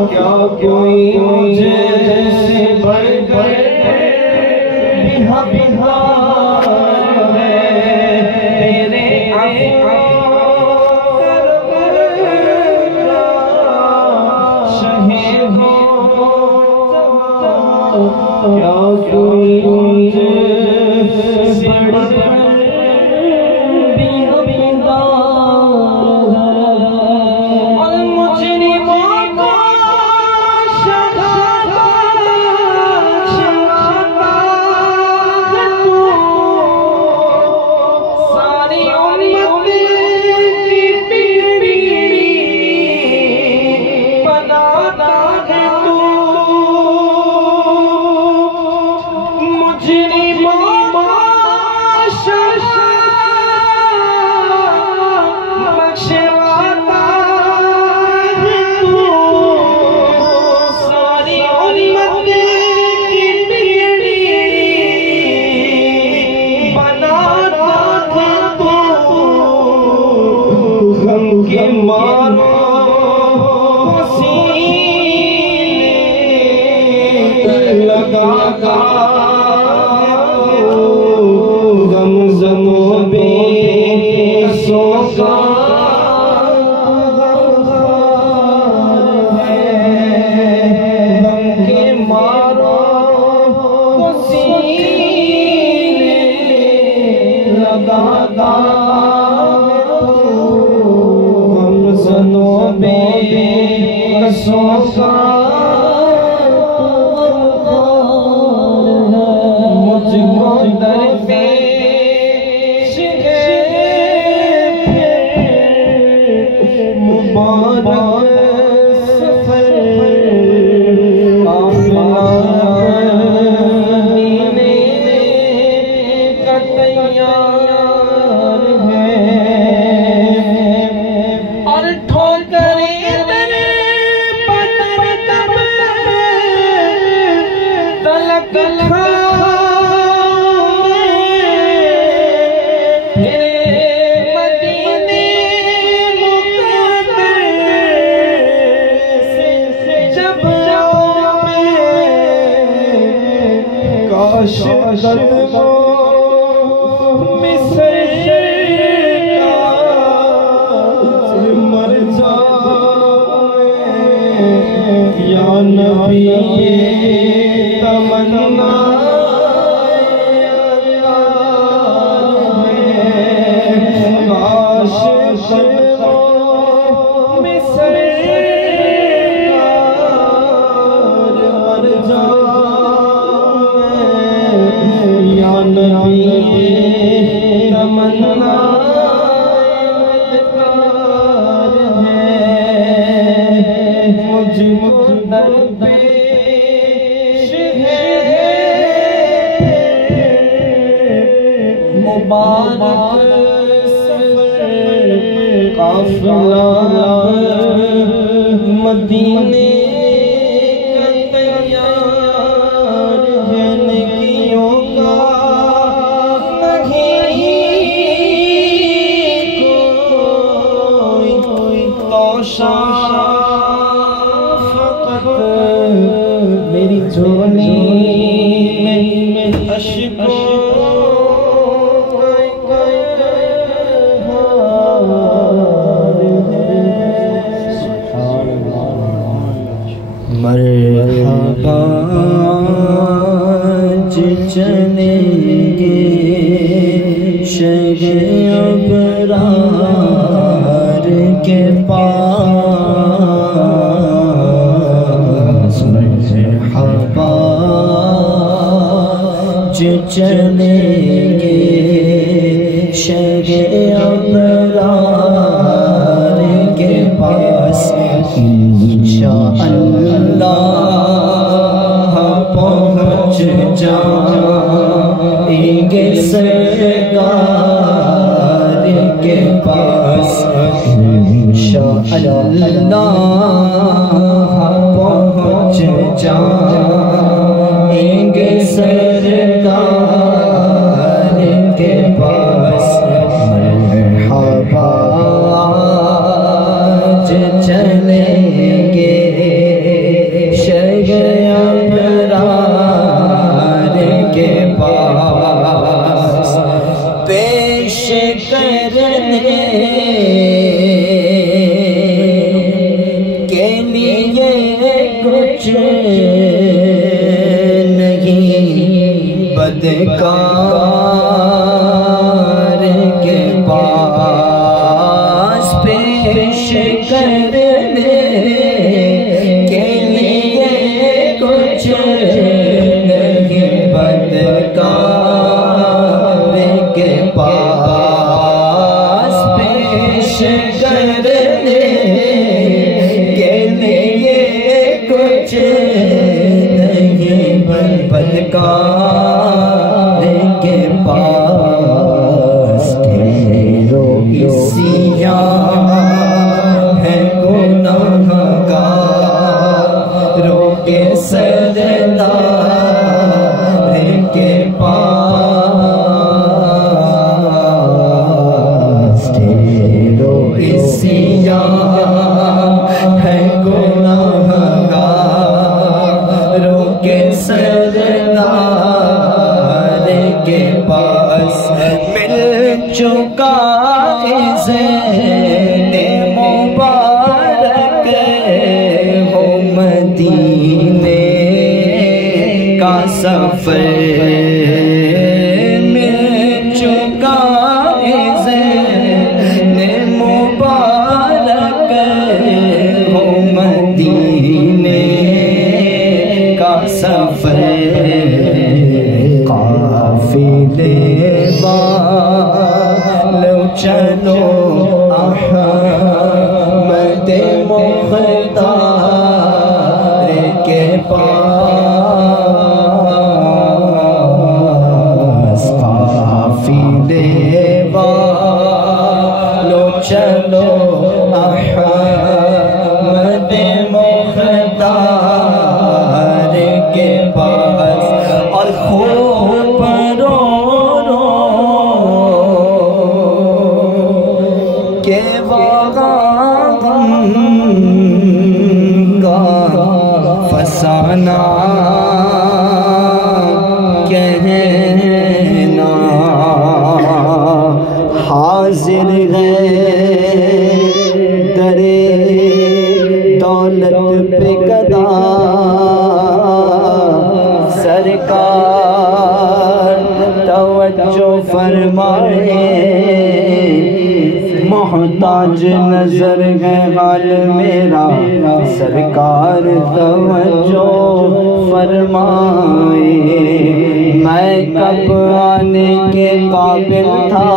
کیا کوئی مجھے سے بڑھ کر بہار ہے تیرے شہید کیا کوئی مجھے سے بڑھ کر اشکو پاس مرحبا جو چلیں گے شہر ابرار کے پاس انشاءاللہ پہنچ جائیں گے سرکار کے پاس انشاءاللہ پہنچ جائیں گے سرکار کے پاس مرحبا چلیں گے شہر ابرار کے پاس پیش کرنے کے لیے کچھ نہیں بدکار کے پاس پیش کرنے کے لیے کچھ نہیں بدکار کے پاس پیش کرنے کے لیے کچھ نہیں بدکار کے پاس ٹھہرو سیاہ ہے گناہگاروں کے سردار کے پاس ٹھہرو سیاہ ہے گناہگاروں کے سردار کے پاس مل چکا زین مبارک ہو مدینے کا سفر مل چکا زین مبارک ہو مدینے کا سفر قافلے والو چلو احمد مختار کے پاس قافلے والو چلو احمد مختار کے پاس اور خوب رو رو کہ وہاں غم کا فسانہ کہنا حاضر ہے درے دولت پہ گدا سرکار توجہ فرمائے محتاج نظر ہے حال میرا سرکار توجہ فرمائے میں کب آنے کے قابل تھا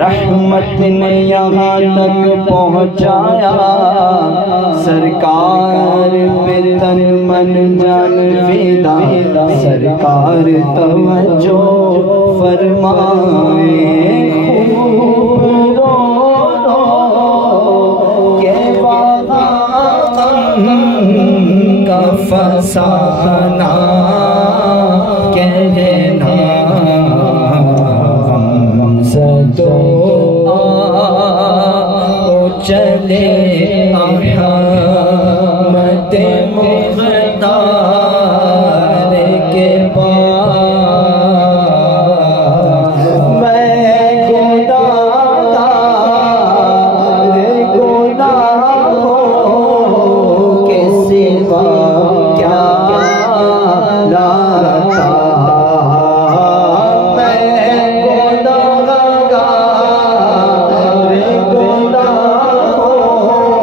رحمت نے یہاں تک پہنچایا سرکار پہ تن من جان فدا سرکار توجہ فرمائے خوب رو رو کہ وہاں غم کا فسانہ کہنا غم زدو چلے احمد مختار کے پاس میں گناہگار گناہوں کے سوا کیا لاتا میں گناہگار گناہوں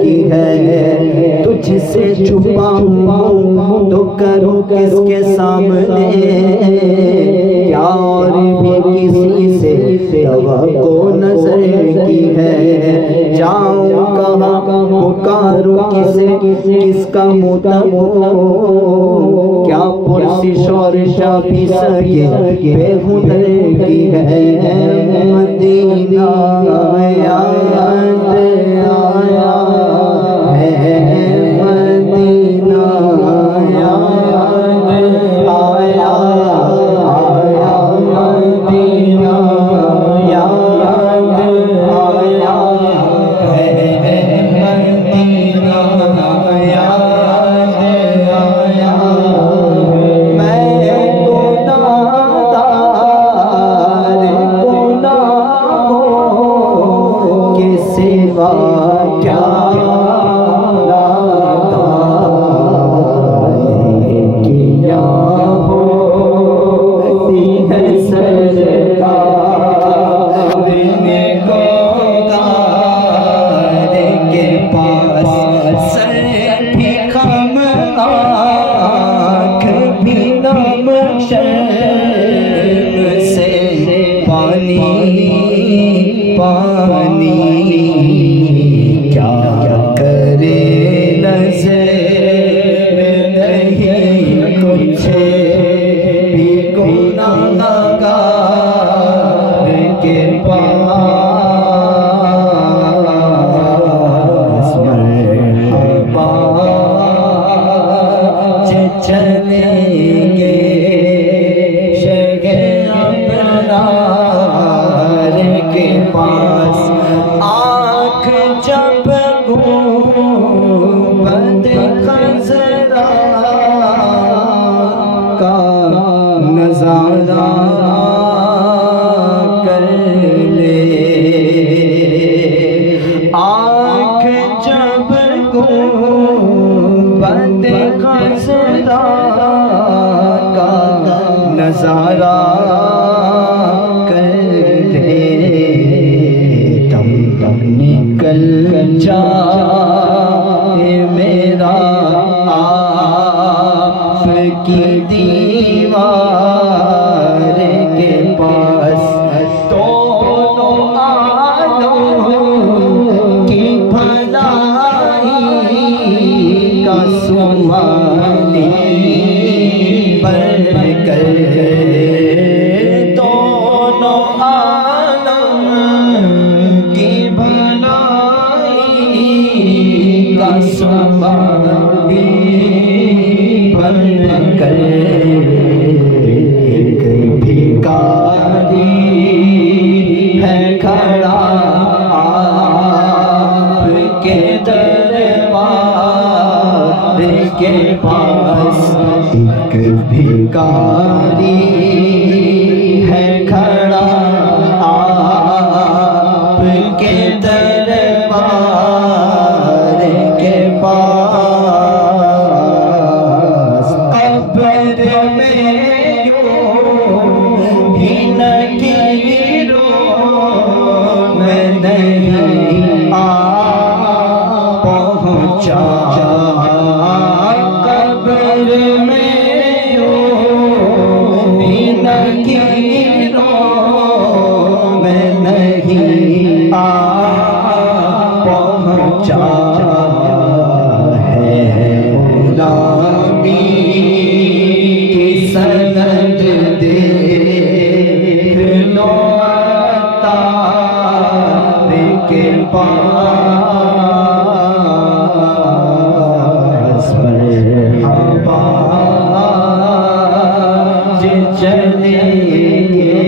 کی ہے تجھ سے چھپاؤں تو کروں کس کے سامنے کیا اور بھی کسی سے توقع نظر کی ہے جاؤں کہاں پکاروں کسے کس کا متبو کیا پرسش اور شافی سگے بے ہنر کی ہے مدینہ یاد آیا ہے مدینہ یاد آیا مدینہ یاد آیا ہے مدینہ یاد آیا میں گناہگار گناہوں کے سوا کیا کیا ہوتی ہے سرکار گنہگار کے پاس سر بھی خم آنکھ بھی نم شرم سے پانی پانی کیا کرے نظر نہیں کچھ بھی گناہگار کے پاس مرحبا چلیں گے شگے ابرار کے پاس آنکھ جب گنبد خضرا کا نظارہ کر لے آنکھ جب گنبد خضرا کا نظارہ کر لے دم نکل جائے میرا آپ کی دیوار کے پاس دونوں عالم کی بھلائی کا سمانی بن کر دونوں عالم کی بھلائی کا سمانی بن کر ایک بھکاری ہے کھڑا آپ کے دربار کے پاس ایک بھکاری ہے کھڑا آپ کے دربار کے پاس قبر میں یوں ہی نکیروں میں نہیں پہنچا قبر میں یوں ہی نکیروں میں نہیں پہنچا ہے غلامی کی سند دیکھ لو عطار کے پاس مرحبا چلیں گے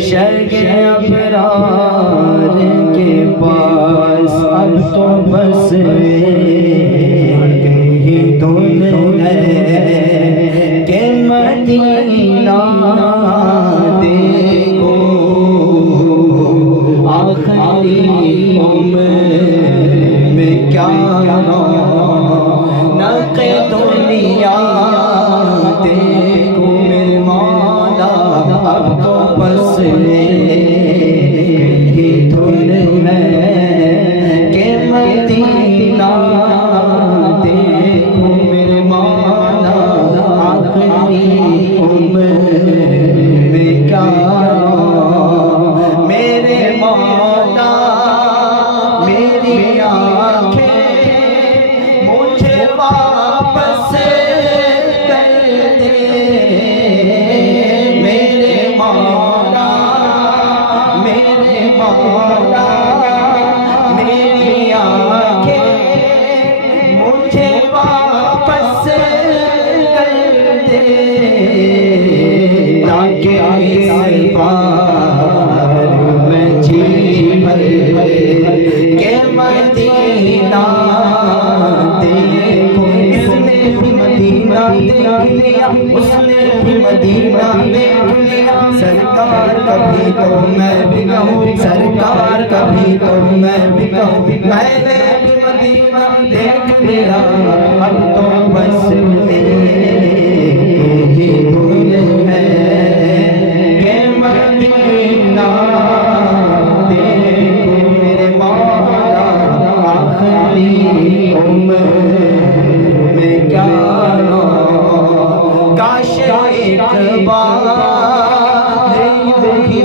شرق ابرار کے پاس اب تو بس کہیں دھن ہے کہ مدینہ دیکھو آخری عمر میں کیا نق دنیا دیکھو میرے مولا اب تو بس کہیں دھن ہے کہ مدینہ دیکھو، اس نے بھی مدینہ دیکھ لیا، اس نے بھی مدینہ دیکھ لیا، سرکار کبھی تو میں بھی کہوں، سرکار کبھی تو میں بھی کہوں، میں نے بھی مدینہ دیکھ لیا، اب تو بس ہی دھن ہے کہ مدینہ دیکھو میرے مولا، آخری عمر میں کیا کاش ایک بار یہی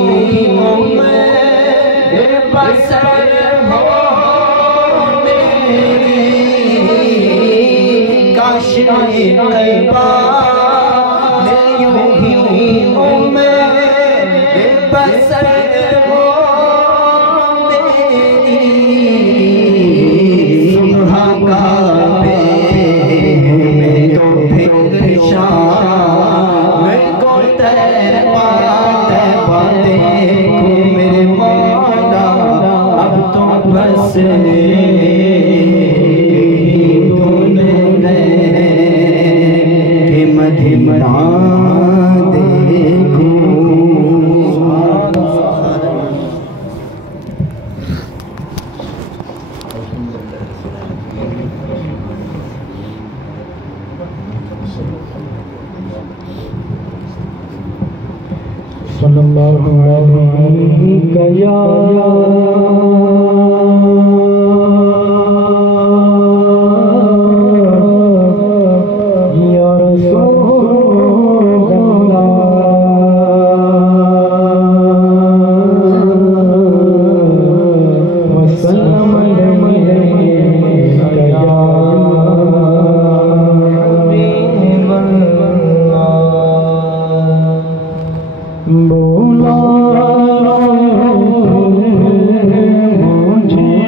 عمر بسر ہو میری، کاش ایک بار یہی عمر بسر ہو میری، صبح کا تو پھر شام کو تیبہ دیکھو میرے مولا، اب تو بس دھن ہے کہ مدینہ دیکھو۔ صلی اللہ علیہ یا رسول اللہ وسلم علیہ یا حبیب اللہ، بولا مجھے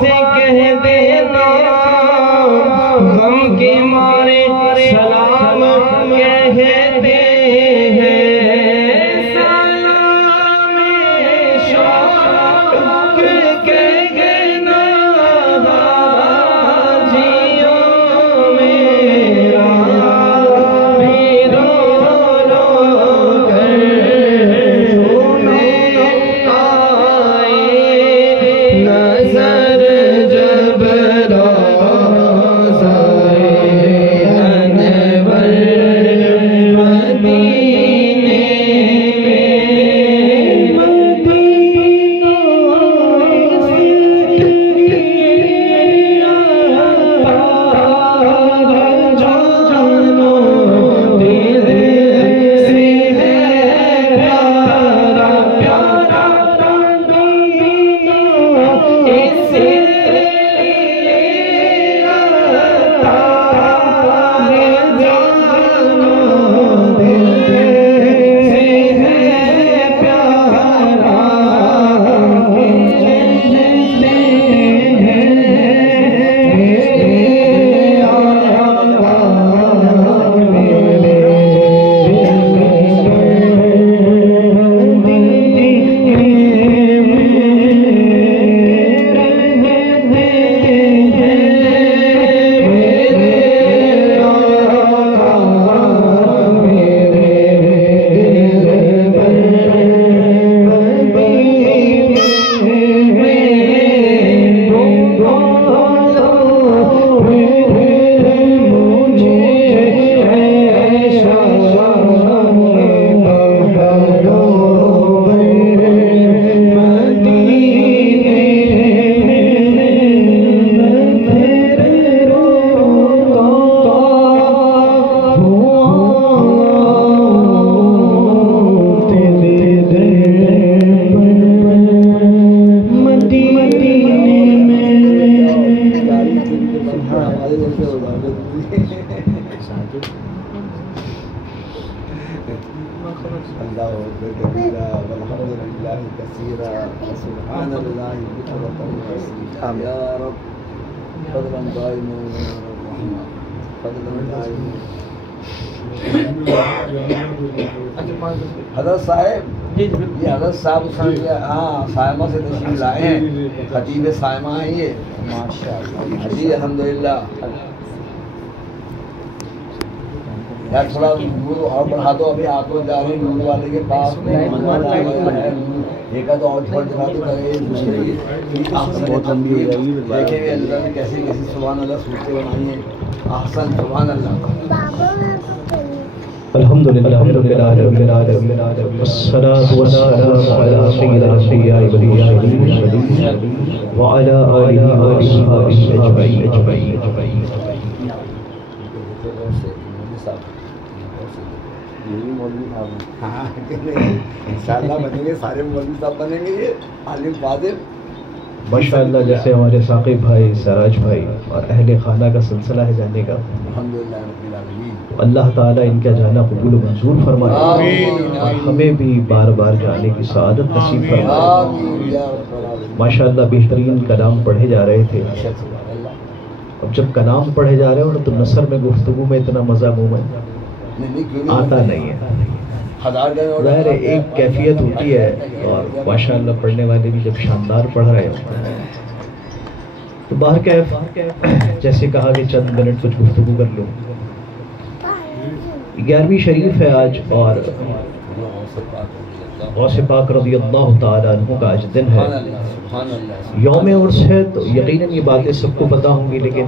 سے کہہ دینا غم کے مارے سلام کہتے ہیں سلام شوق کہنا حاجیوں میرا بھی رو رو کر سنے آئے نظر جب سبحان الله بكرة وأصيلا يا رب فضلا دائما ورحمة فضلا دائما. حضرت صاحب یہ حضرت صاحب ہاں سائمہ سے تشریف لائے ہیں، خطیب سائمہ ہیں یہ ماشاءاللہ جی الحمدللہ. یار تھوڑا نور اور بڑھا دو، ابھی آپ لوگ جا رہے ہیں نور والے کے پاس میں ایک آدھ اور تھوڑا دکھا تو کرے بہت لمبی ہے. دیکھیں گے اللہ نے کیسی کیسی سبحان اللہ صورتیں بنائی ہیں. احسن سبحان اللہ. الحمدللہ رب العالمین والصلاة والسلام علی سید الانبیاء والمرسلین وعلی آلہ واصحابہ اجمعین. انشاءاللہ بنیں گے، سارے مولوی صاحب بنیں گے، یہ عالم فاضل ماشاءاللہ. جیسے ہمارے ثاقب بھائی، سراج بھائی اور اہل خانہ کا سلسلہ ہے جانے کا، الحمدللہ رب العالمین. اللہ تعالیٰ ان کا جانا قبول و منظور فرمائے اور ہمیں بھی بار بار جانے کی سعادت نصیب فرمائے. ماشاءاللہ بہترین کلام پڑھے جا رہے تھے. اب جب کلام پڑھے جا رہے ہو تو نثر میں گفتگو میں اتنا مزہ عموماً آتا نہیں ہے. ظاہر ہے ایک کیفیت ہوتی ہے اور ماشاءاللہ پڑھنے والے بھی جب شاندار پڑھ رہے ہوتے ہیں تو باہر کیف جیسے کہا کہ چند منٹ کچھ گفتگو کر لوں. 11ویں شریف ہے آج اور غوث پاک رضی اللہ تعالیٰ عنہ کا آج دن ہے، یوم عرس ہے. تو یقیناً یہ باتیں سب کو پتہ ہوں گی لیکن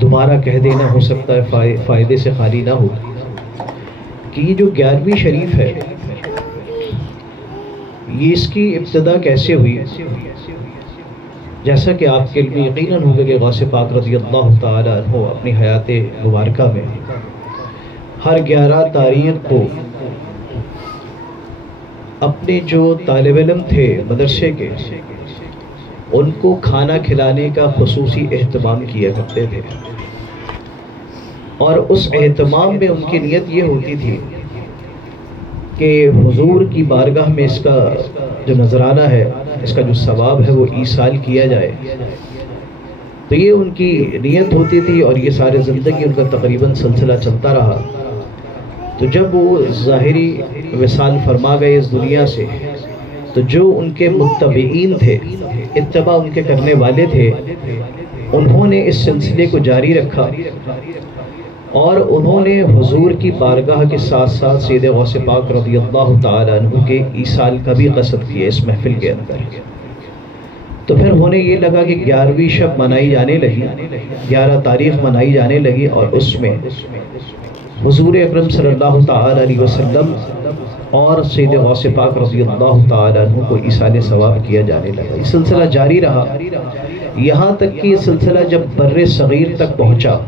دوبارہ کہہ دینا ہو سکتا ہے فائدے سے خالی نہ ہو کہ یہ جو 11ویں شریف ہے یہ اس کی ابتدا کیسے ہوئی. جیسا کہ آپ کے علم یقیناً ہوگا کہ غوث پاک رضی اللہ تعالیٰ عنہ اپنی حیات مبارکہ میں ہر 11 تاریخ کو اپنے جو طالب علم تھے مدرسے کے ان کو کھانا کھلانے کا خصوصی اہتمام کیا کرتے تھے. اور اس اہتمام میں ان کی نیت یہ ہوتی تھی کہ حضور کی بارگاہ میں اس کا جو نذرانہ ہے اس کا جو ثواب ہے وہ ایصال کیا جائے. تو یہ ان کی نیت ہوتی تھی اور یہ سارے زندگی ان کا تقریباً سلسلہ چلتا رہا. تو جب وہ ظاہری وصال فرما گئے اس دنیا سے تو جو ان کے متبعین تھے، اتباع ان کے کرنے والے تھے، انہوں نے اس سلسلے کو جاری رکھا اور انہوں نے حضور کی بارگاہ کے ساتھ ساتھ سید غوث پاک رضی اللہ تعالیٰ عنہ کے ایصال کا بھی قصد کیا اس محفل کے اندر. تو پھر ہونے یہ لگا کہ 11ویں شب منائی جانے لگی، 11 تاریخ منائی جانے لگی، اور اس میں حضور اکرم صلی اللہ تعالیٰ علیہ وسلم اور سید غوث پاک رضی اللہ تعالیٰ عنہ کو ایصال ثواب کیا جانے لگا. یہ سلسلہ جاری رہا یہاں تک کہ یہ سلسلہ جب بر صغیر تک پہنچا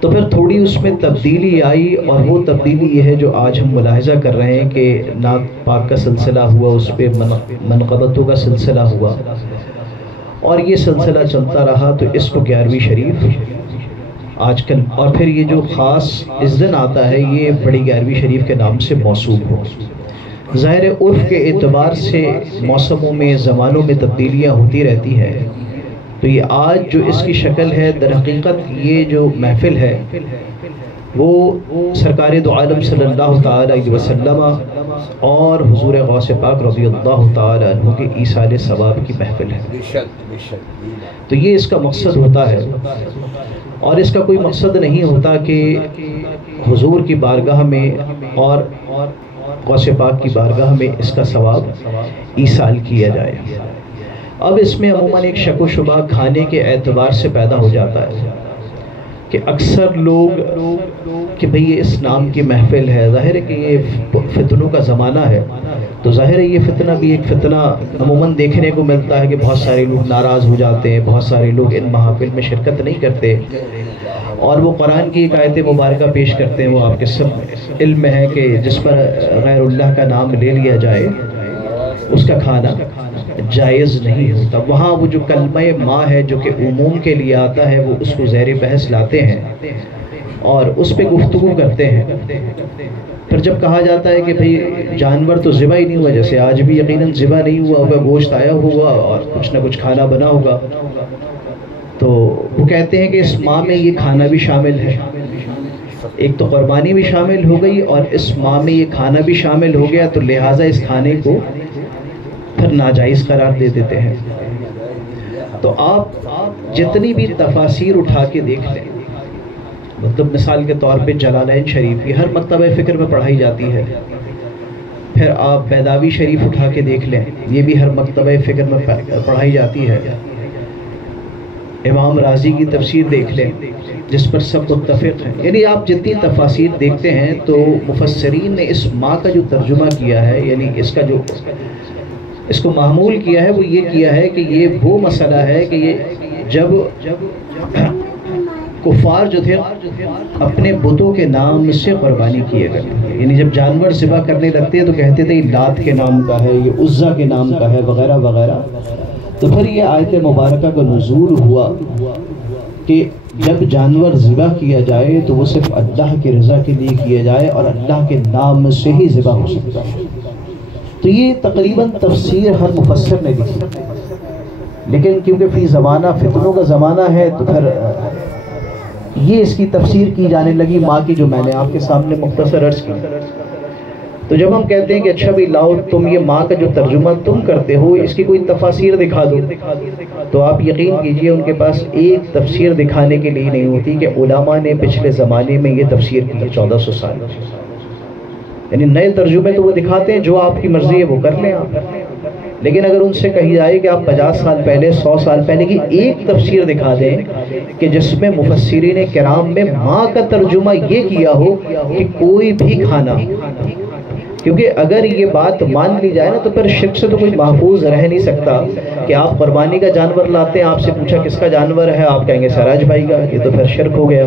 تو پھر تھوڑی اس میں تبدیلی آئی، اور وہ تبدیلی یہ ہے جو آج ہم ملاحظہ کر رہے ہیں کہ نعت پاک کا سلسلہ ہوا، اس پہ منقبتوں کا سلسلہ ہوا، اور یہ سلسلہ چلتا رہا. تو اس کو 11ویں شریف آج کل، اور پھر یہ جو خاص اس دن آتا ہے یہ بڑی 11ویں شریف کے نام سے موصوف ہو. ظاہر عرف کے اعتبار سے موسموں میں، زمانوں میں تبدیلیاں ہوتی رہتی ہیں. تو یہ آج جو اس کی شکل ہے، در حقیقت یہ جو محفل ہے وہ سرکار دو عالم صلی اللہ تعالیٰ علیہ وسلم اور حضور غوث پاک رضی اللہ تعالیٰ عنہ کے ایصال ثواب کی محفل ہے. تو یہ اس کا مقصد ہوتا ہے، اور اس کا کوئی مقصد نہیں ہوتا کہ حضور کی بارگاہ میں اور غوث پاک کی بارگاہ میں اس کا ثواب ایصال کیا جائے. اب اس میں عموماً ایک شک و شبہ کھانے کے اعتبار سے پیدا ہو جاتا ہے کہ اکثر لوگ کہ بھئی یہ اس نام کی محفل ہے، ظاہر ہے کہ یہ فتنوں کا زمانہ ہے، تو ظاہر ہے یہ فتنہ بھی ایک فتنہ عموماً دیکھنے کو ملتا ہے کہ بہت سارے لوگ ناراض ہو جاتے ہیں، بہت سارے لوگ ان محافل میں شرکت نہیں کرتے، اور وہ قرآن کی ایک آیت مبارکہ پیش کرتے ہیں. وہ آپ کے سب علم میں ہے کہ جس پر غیر اللہ کا نام لے لیا جائے اس کا کھانا جائز نہیں ہوتا. وہاں وہ جو کلمہ ماں ہے جو کہ عموم کے لیے آتا ہے، وہ اس کو زیر بحث لاتے ہیں اور اس پہ گفتگو کرتے ہیں. پھر جب کہا جاتا ہے کہ بھئی جانور تو ذبح ہی نہیں ہوا، جیسے آج بھی یقیناً ذبح نہیں ہوا ہوگا، گوشت آیا ہوگا اور کچھ نہ کچھ کھانا بنا ہوگا، تو وہ کہتے ہیں کہ اس ماہ میں یہ کھانا بھی شامل ہے. ایک تو قربانی بھی شامل ہو گئی اور اس ماہ میں یہ کھانا بھی شامل ہو گیا، تو لہٰذا اس کھانے کو پھر ناجائز قرار دے دیتے ہیں. تو آپ جتنی بھی تفاسیر اٹھا کے دیکھ لیں، مطلب مثال کے طور پہ جلالین شریف یہ ہر مکتبہ فکر میں پڑھائی جاتی ہے. پھر آپ بیداوی شریف اٹھا کے دیکھ لیں، یہ بھی ہر مکتبہ فکر میں پڑھائی جاتی ہے. امام رازی کی تفسیر دیکھ لیں جس پر سب متفق ہیں. یعنی آپ جتنی تفاسیر دیکھتے ہیں تو مفسرین نے اس ماں کا جو ترجمہ کیا ہے، یعنی اس کو معمول کیا ہے، وہ یہ کیا ہے کہ یہ وہ مسئلہ ہے کہ یہ جب کفار جو تھے اپنے بتوں کے نام سے قربانی کیے کرتے، یعنی جب جانور ذبح کرنے لگتے ہیں تو کہتے تھے یہ لات کے نام کا ہے، یہ عزا کے نام کا ہے، وغیرہ وغیرہ. تو پھر یہ آیت مبارکہ کا نزول ہوا کہ جب جانور ذبح کیا جائے تو وہ صرف اللہ کی رضا کے لیے کیا جائے اور اللہ کے نام سے ہی ذبح ہو سکتا ہے. تو یہ تقریباً تفسیر ہر مفسر نے لکھی، لیکن کیونکہ فی زمانہ فتنوں کا زمانہ ہے تو پھر یہ اس کی تفسیر کی جانے لگی ماں کی، جو میں نے آپ کے سامنے مختصر عرض کی. تو جب ہم کہتے ہیں کہ اچھا بھی لاؤ تم یہ ماں کا جو ترجمہ تم کرتے ہو اس کی کوئی تفاسیر دکھا دو، تو آپ یقین کیجئے ان کے پاس ایک تفسیر دکھانے کے لیے نہیں ہوتی کہ علماء نے پچھلے زمانے میں یہ تفسیر کی ہے 1400 سال. یعنی نئے ترجمے تو وہ دکھاتے ہیں، جو آپ کی مرضی ہے وہ کر لیں آپ، لیکن اگر ان سے کہی جائے کہ آپ 50 سال پہلے 100 سال پہلے کی ایک تفسیر دکھا دیں کہ جس میں مفسرین کرام میں ماں کا ترجمہ یہ کیا ہو کہ کوئی بھی کھانا، کیونکہ اگر یہ بات مان لی جائے نا تو پھر شرک سے تو کوئی محفوظ رہ نہیں سکتا کہ آپ قربانی کا جانور لاتے ہیں، آپ سے پوچھا کس کا جانور ہے، آپ کہیں گے سراج بھائی کا، یہ تو پھر شرک ہو گیا،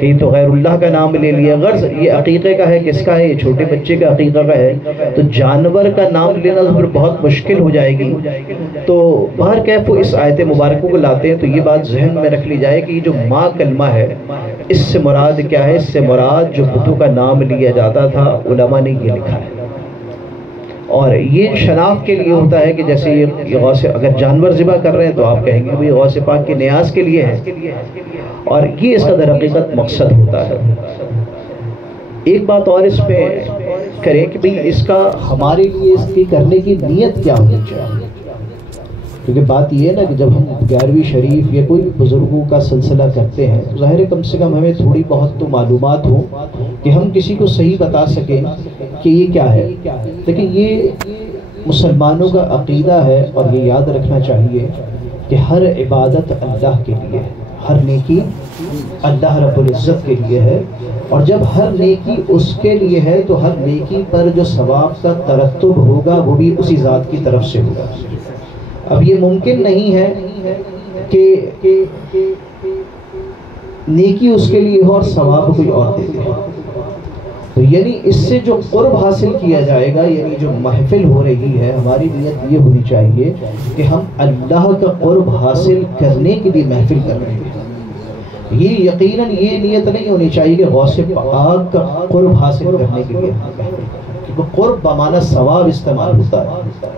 یہ تو غیر اللہ کا نام لے لیا. غرض یہ عقیقے کا ہے، کس کا ہے، یہ چھوٹے بچے کا عقیقہ کا ہے، تو جانور کا نام لینا تو پھر بہت مشکل ہو جائے گی. تو باہر کیف وہ اس آیت مبارکوں کو لاتے ہیں. تو یہ بات ذہن میں رکھ لی جائے کہ یہ جو ماں کلمہ ہے اس سے مراد کیا ہے؟ اس سے مراد جو بتوں کا نام لیا جاتا تھا علماء نے یہ لکھا ہے. اور یہ شناخت کے لیے ہوتا ہے کہ جیسے یہ غوث، اگر جانور ذبح کر رہے ہیں تو آپ کہیں گے بھئی غوث پاک کے نیاز کے لیے ہے، اور یہ اس کا در حقیقت مقصد ہوتا ہے۔ ایک بات اور اس پہ کریں کہ بھئی اس کا ہمارے لیے اس کی کرنے کی نیت کیا ہونی چاہیے، کیونکہ بات یہ ہے نا کہ جب ہم 11ویں شریف یا کوئی بھی بزرگوں کا سلسلہ کرتے ہیں تو ظاہر ہے کم سے کم ہمیں تھوڑی بہت تو معلومات ہو کہ ہم کسی کو صحیح بتا سکیں کہ یہ کیا ہے۔ لیکن یہ مسلمانوں کا عقیدہ ہے، اور یہ یاد رکھنا چاہیے کہ ہر عبادت اللہ کے لیے ہے، ہر نیکی اللہ رب العزت کے لیے ہے، اور جب ہر نیکی اس کے لیے ہے تو ہر نیکی پر جو ثواب کا ترتب ہوگا وہ بھی اسی ذات کی طرف سے ہوگا۔ اب یہ ممکن نہیں ہے کہ نیکی اس کے لیے ہو اور ثواب کوئی اور دے دے، تو یعنی اس سے جو قرب حاصل کیا جائے گا، یعنی جو محفل ہو رہی ہے، ہماری نیت یہ ہونی چاہیے کہ ہم اللہ کا قرب حاصل کرنے کے لیے محفل کر رہے ہیں۔ یہ یقیناً یہ نیت نہیں ہونی چاہیے کہ غوث پاک کا قرب حاصل کرنے کے لیے، کیونکہ قرب بمعنی ثواب استعمال ہوتا ہے،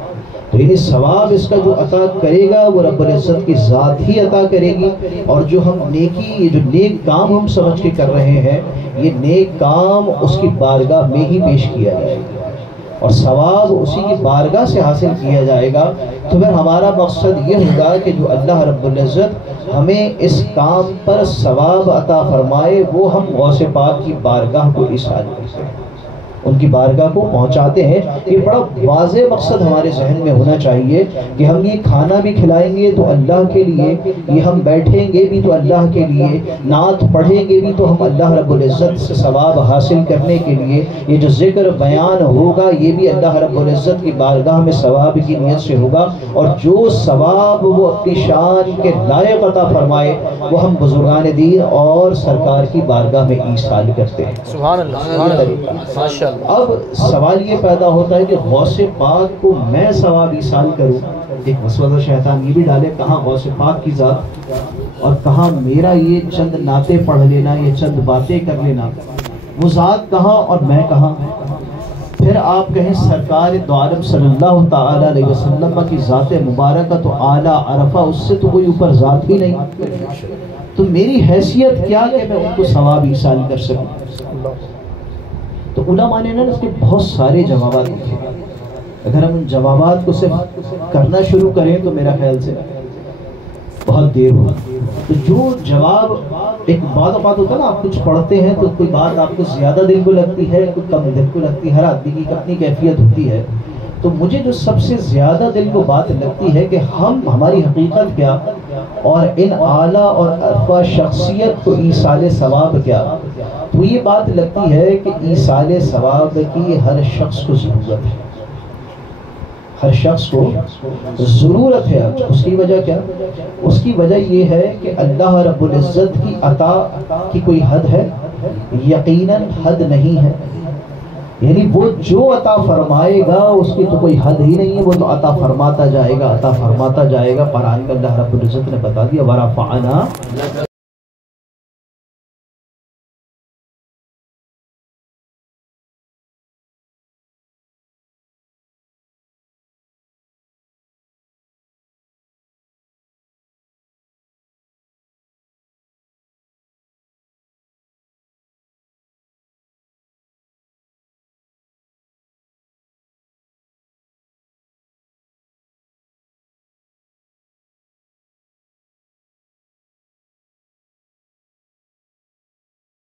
تو یعنی ثواب اس کا جو عطا کرے گا وہ رب العزت کی ذات ہی عطا کرے گی، اور جو ہم نیکی، یہ جو نیک کام ہم سمجھ کے کر رہے ہیں، یہ نیک کام اس کی بارگاہ میں ہی پیش کیا جائے گا اور ثواب اسی کی بارگاہ سے حاصل کیا جائے گا۔ تو پھر ہمارا مقصد یہ ہوگا کہ جو اللہ رب العزت ہمیں اس کام پر ثواب عطا فرمائے وہ ہم غوث پاک کی بارگاہ کو ایصال کرتے ہیں، ان کی بارگاہ کو پہنچاتے ہیں۔ یہ بڑا واضح مقصد ہمارے ذہن میں ہونا چاہیے کہ ہم یہ کھانا بھی کھلائیں گے تو اللہ کے لیے، یہ ہم بیٹھیں گے بھی تو اللہ کے لیے، نعت پڑھیں گے بھی تو ہم اللہ رب العزت سے ثواب حاصل کرنے کے لیے، یہ جو ذکر بیان ہوگا یہ بھی اللہ رب العزت کی بارگاہ میں ثواب کی نیت سے ہوگا، اور جو ثواب وہ اپنی شان کے لائق عطا فرمائے وہ ہم بزرگان دین اور سرکار کی بارگاہ میں ایصال کرتے ہیں۔ سبحان اللہ، سبحان اللہ، ماشاء اللہ۔ اب سوال یہ پیدا ہوتا ہے کہ غوث پاک کو میں ثواب ایصال کروں، ایک وسوسہ شیطان یہ بھی ڈالے کہاں غوث پاک کی ذات اور کہاں میرا یہ چند نعتیں پڑھ لینا، یہ چند باتیں کر لینا، وہ ذات کہاں اور میں کہاں۔ پھر آپ کہیں سرکار دو عالم صلی اللہ تعالی علیہ وسلم کی ذات مبارکہ تو اعلیٰ عرفہ، اس سے تو کوئی اوپر ذات ہی نہیں، تو میری حیثیت کیا کہ میں ان کو ثواب ایصال کر سکوں۔ تو علماء نے اس کے بہت سارے جوابات لکھے، اگر ہم ان جوابات کو صرف کرنا شروع کریں تو میرا خیال سے بہت دیر ہوگا۔ تو جو جواب، ایک بعض اوقات ہوتا ہے نا، آپ کچھ پڑھتے ہیں تو کوئی بات آپ کو زیادہ دل کو لگتی ہے، کوئی کم دل کو لگتی ہے، ہر آدمی کی اپنی کیفیت ہوتی ہے۔ تو مجھے جو سب سے زیادہ دل کو بات لگتی ہے کہ ہماری حقیقت کیا اور ان اعلیٰ اور عرفہ شخصیت کو ایصال ثواب کیا، تو یہ بات لگتی ہے کہ ایصال ثواب کی ہر شخص کو ضرورت ہے، ہر شخص کو ضرورت ہے۔ اس کی وجہ کیا؟ اس کی وجہ یہ ہے کہ اللہ رب العزت کی عطا کی کوئی حد ہے؟ یقیناً حد نہیں ہے، یعنی وہ جو عطا فرمائے گا اس کی تو کوئی حد ہی نہیں ہے، وہ تو عطا فرماتا جائے گا، عطا فرماتا جائے گا۔ قرآن میں اللہ رب العزت نے بتا دیا وَرَفَعْنَا